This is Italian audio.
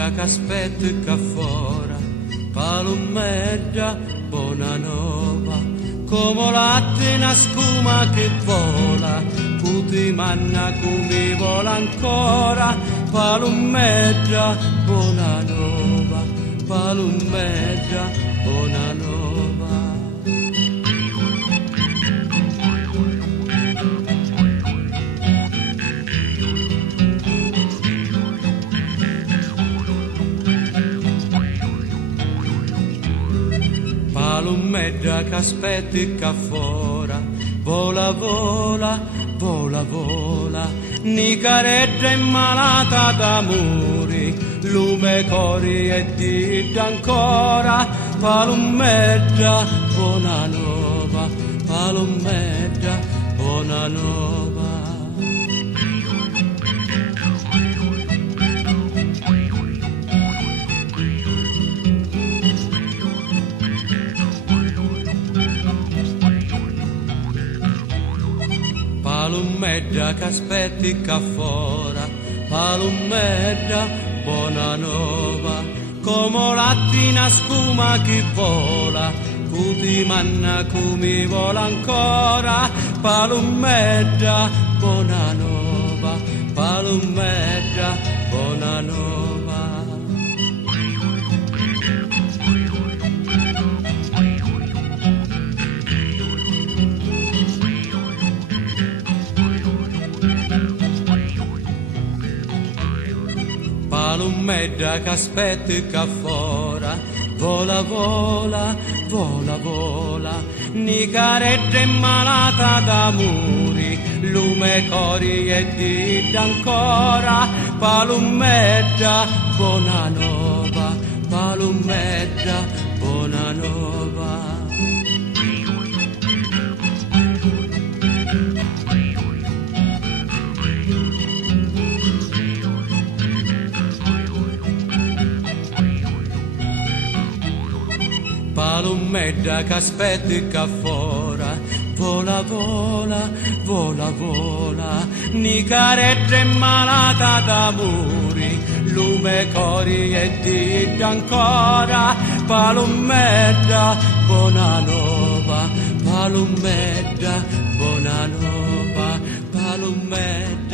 Palumedda che aspetta che fora, palumedda buona nova, come latte una scuma che vola, puti manna come vola ancora, palumedda buona nova, palumedda buona nova. Palumedda che aspetti che fora, vola, vola, vola, vola, nicaredda malata d'amori, lume cori e dita ancora, palumedda buona nova, palumedda buona nova. Palumedda che aspetti che fora, palumedda buona nova, come lattina scuma che vola, puti manna come vola ancora, palumedda buona nova, palumedda buona nova. Palumedda che aspetti che fora, vola, vola, vola, vola, nicaredda malata d'amori, lume cori e dita ancora, palumedda buona nova, palumedda buona nova. Palumedda che aspetti che fora, vola, vola, vola, vola, nicaredda malata d'amori, lume cori e dita ancora, palumedda buona nova, palumedda buona nova, palumedda.